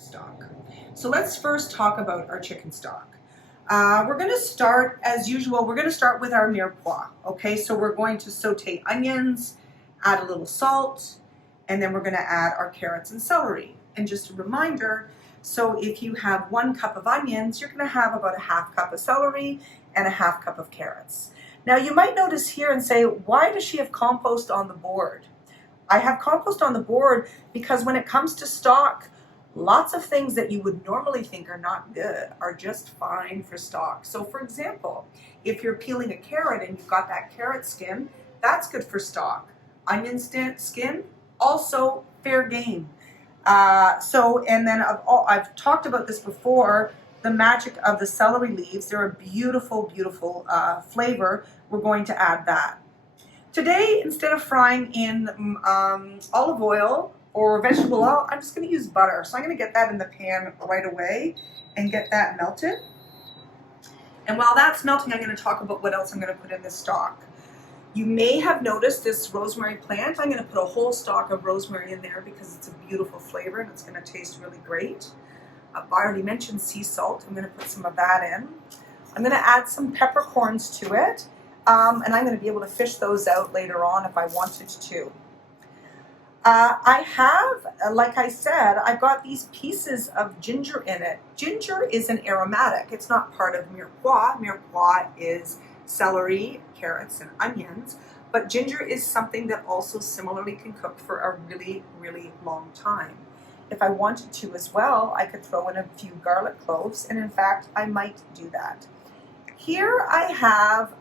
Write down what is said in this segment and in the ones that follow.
stock. So let's first talk about our chicken stock. We're going to start, as usual, we're going to start with our mirepoix. Okay, so we're going to saute onions, add a little salt, and then we're going to add our carrots and celery. And just a reminder, so if you have 1 cup of onions, you're going to have about a half cup of celery and a half cup of carrots. Now you might notice here and say, why does she have compost on the board? I have compost on the board because when it comes to stock, lots of things that you would normally think are not good are just fine for stock. So for example, if you're peeling a carrot and you've got that carrot skin, that's good for stock. Onion skin, also fair game. And then I've talked about this before, the magic of the celery leaves. They're a beautiful, beautiful flavor. We're going to add that. Today, instead of frying in olive oil or vegetable oil, I'm just going to use butter. So I'm going to get that in the pan right away and get that melted. And while that's melting, I'm going to talk about what else I'm going to put in this stock. You may have noticed this rosemary plant. I'm going to put a whole stalk of rosemary in there because it's a beautiful flavor and it's going to taste really great. I already mentioned sea salt. I'm going to put some of that in. I'm going to add some peppercorns to it. And I'm going to be able to fish those out later on if I wanted to. I have, like I said, I've got these pieces of ginger in it. Ginger is an aromatic. It's not part of mirepoix. Mirepoix is celery, carrots, and onions. But ginger is something that also similarly can cook for a really, really long time. If I wanted to as well, I could throw in a few garlic cloves, and in fact, I might do that. Here I have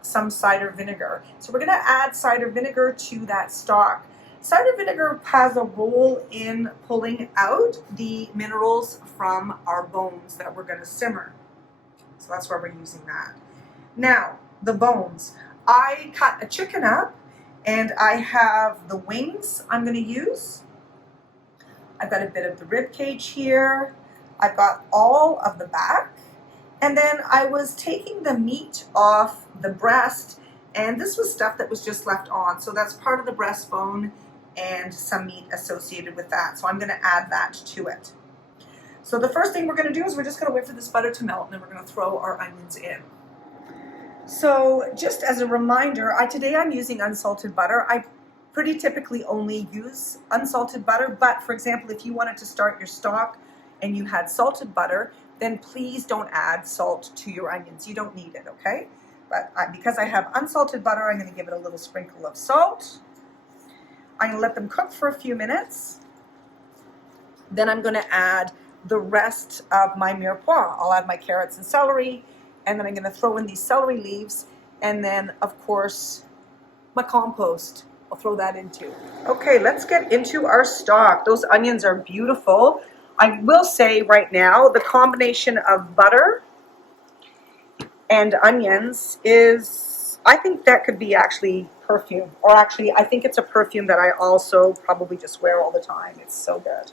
some cider vinegar. So we're going to add cider vinegar to that stock. Cider vinegar has a role in pulling out the minerals from our bones that we're going to simmer. So that's why we're using that. Now, the bones. I cut a chicken up and I have the wings I'm going to use. I've got a bit of the rib cage here. I've got all of the back. And then I was taking the meat off the breast, and this was stuff that was just left on. So that's part of the breastbone and some meat associated with that. So I'm going to add that to it. So the first thing we're going to do is we're just going to wait for this butter to melt, and then we're going to throw our onions in. So just as a reminder, today I'm using unsalted butter. I pretty typically only use unsalted butter, but for example, if you wanted to start your stock and you had salted butter, then please don't add salt to your onions. You don't need it, okay? But because I have unsalted butter, I'm going to give it a little sprinkle of salt. I'm going to let them cook for a few minutes. Then I'm going to add the rest of my mirepoix. I'll add my carrots and celery, and then I'm going to throw in these celery leaves, and then, of course, my compost. I'll throw that in too. Okay, let's get into our stock. Those onions are beautiful. I will say right now, the combination of butter and onions is, I think that could be actually perfume. Or actually, I think it's a perfume that I also probably just wear all the time. It's so good.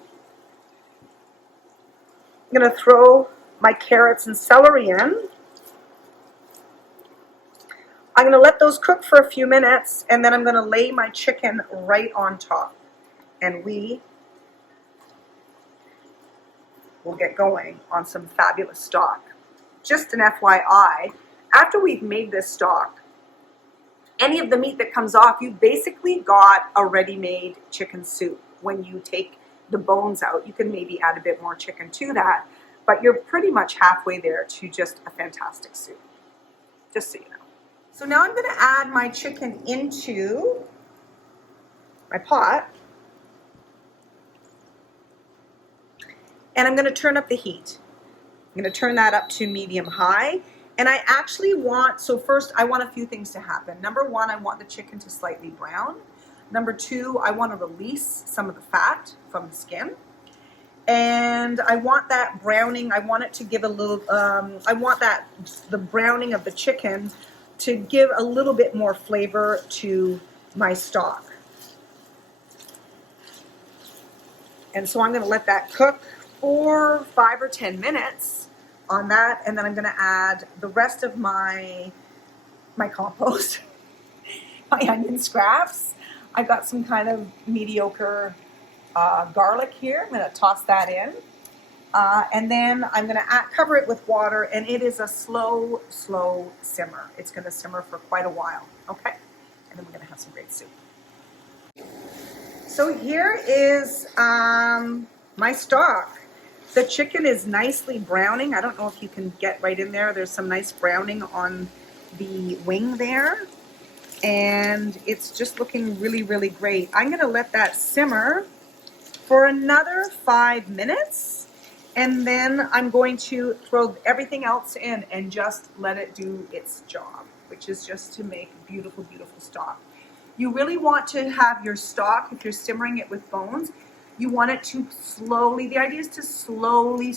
I'm going to throw my carrots and celery in. I'm going to let those cook for a few minutes, and then I'm going to lay my chicken right on top. And we we'll get going on some fabulous stock. Just an FYI, after we've made this stock, any of the meat that comes off, you basically got a ready-made chicken soup. When you take the bones out, you can maybe add a bit more chicken to that, but you're pretty much halfway there to just a fantastic soup, just so you know. So now I'm going to add my chicken into my pot. And I'm going to turn up the heat. I'm going to turn that up to medium-high. And I actually want, so first I want a few things to happen. Number one, I want the chicken to slightly brown. Number two, I want to release some of the fat from the skin. And I want that browning, I want it to give a little, I want the browning of the chicken to give a little bit more flavor to my stock. And so I'm going to let that cook for 5 or 10 minutes on that, and then I'm going to add the rest of my compost, my onion scraps. I got some kind of mediocre garlic here. I'm going to toss that in. And then I'm going to cover it with water, and it is a slow simmer. It's going to simmer for quite a while, okay? And then we're going to have some great soup. So here is my stock. The chicken is nicely browning. I don't know if you can get right in there. There's some nice browning on the wing there. And it's just looking really, really great. I'm going to let that simmer for another 5 minutes. And then I'm going to throw everything else in and just let it do its job, which is just to make beautiful, beautiful stock. You really want to have your stock, if you're simmering it with bones, you want it to slowly, the idea is to slowly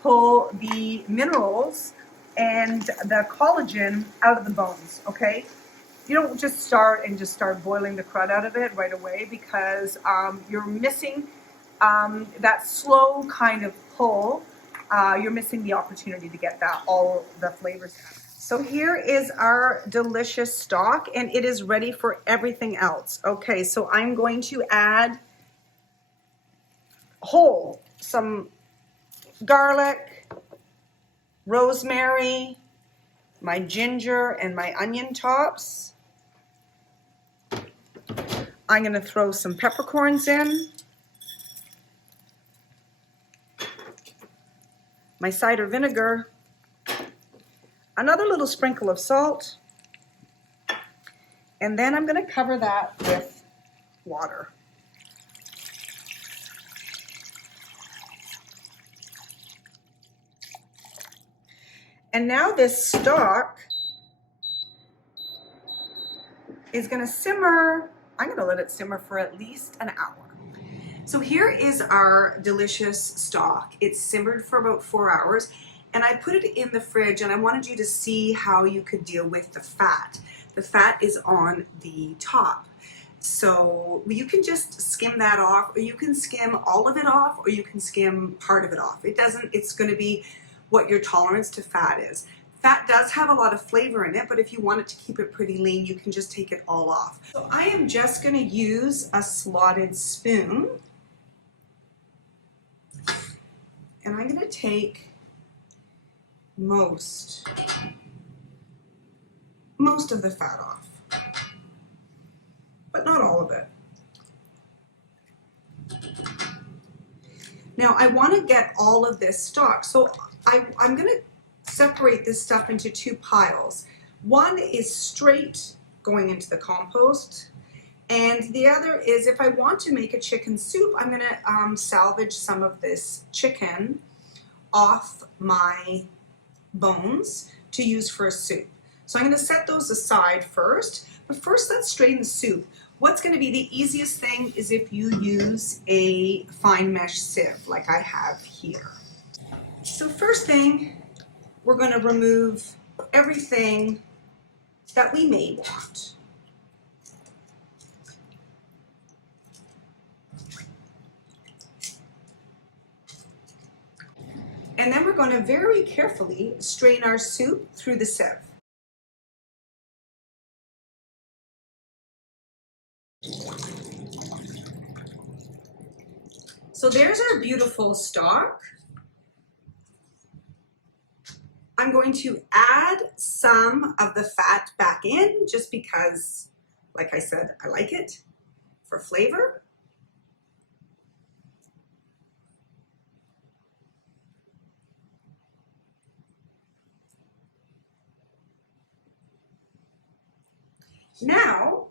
pull the minerals and the collagen out of the bones, okay? You don't just start boiling the crud out of it right away, because you're missing that slow kind of pull. You're missing the opportunity to get that all the flavors out. So here is our delicious stock, and it is ready for everything else. Okay, so I'm going to add some garlic, rosemary, my ginger, and my onion tops. I'm going to throw some peppercorns in, my cider vinegar, another little sprinkle of salt, and then I'm going to cover that with water. And now this stock is going to simmer. I'm going to let it simmer for at least an hour. So here is our delicious stock. It's simmered for about 4 hours, and I put it in the fridge, and I wanted you to see how you could deal with the fat. The fat is on the top. So you can just skim that off, or you can skim all of it off, or you can skim part of it off. It's going to be what your tolerance to fat is. Fat does have a lot of flavor in it, but if you want it to keep it pretty lean, you can just take it all off. So I am just going to use a slotted spoon, and I'm going to take most of the fat off, but not all of it. Now I want to get all of this stock, so I'm going to separate this stuff into 2 piles. One is straight going into the compost, and the other is, if I want to make a chicken soup, I'm going to salvage some of this chicken off my bones to use for a soup. So I'm going to set those aside first, but first let's strain the soup. What's going to be the easiest thing is if you use a fine mesh sieve like I have here. So first thing, we're going to remove everything that we may want. And then we're going to very carefully strain our soup through the sieve. So there's our beautiful stock. I'm going to add some of the fat back in just because, like I said, I like it for flavor. Now,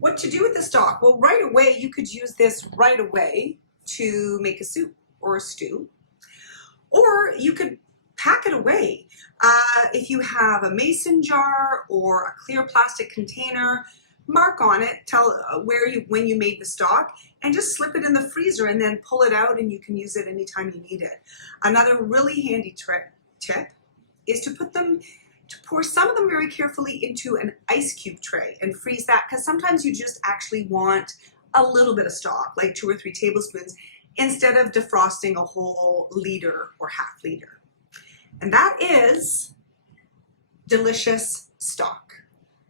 what to do with the stock? Well, right away, you could use this right away to make a soup or a stew, or you could pack it away. If you have a mason jar or a clear plastic container, mark on it, tell when you made the stock, and just slip it in the freezer and then pull it out, and you can use it anytime you need it. Another really handy tip is to pour some of them very carefully into an ice cube tray and freeze that, because sometimes you just actually want a little bit of stock, like 2 or 3 tablespoons, instead of defrosting a whole liter or half liter. And that is delicious stock.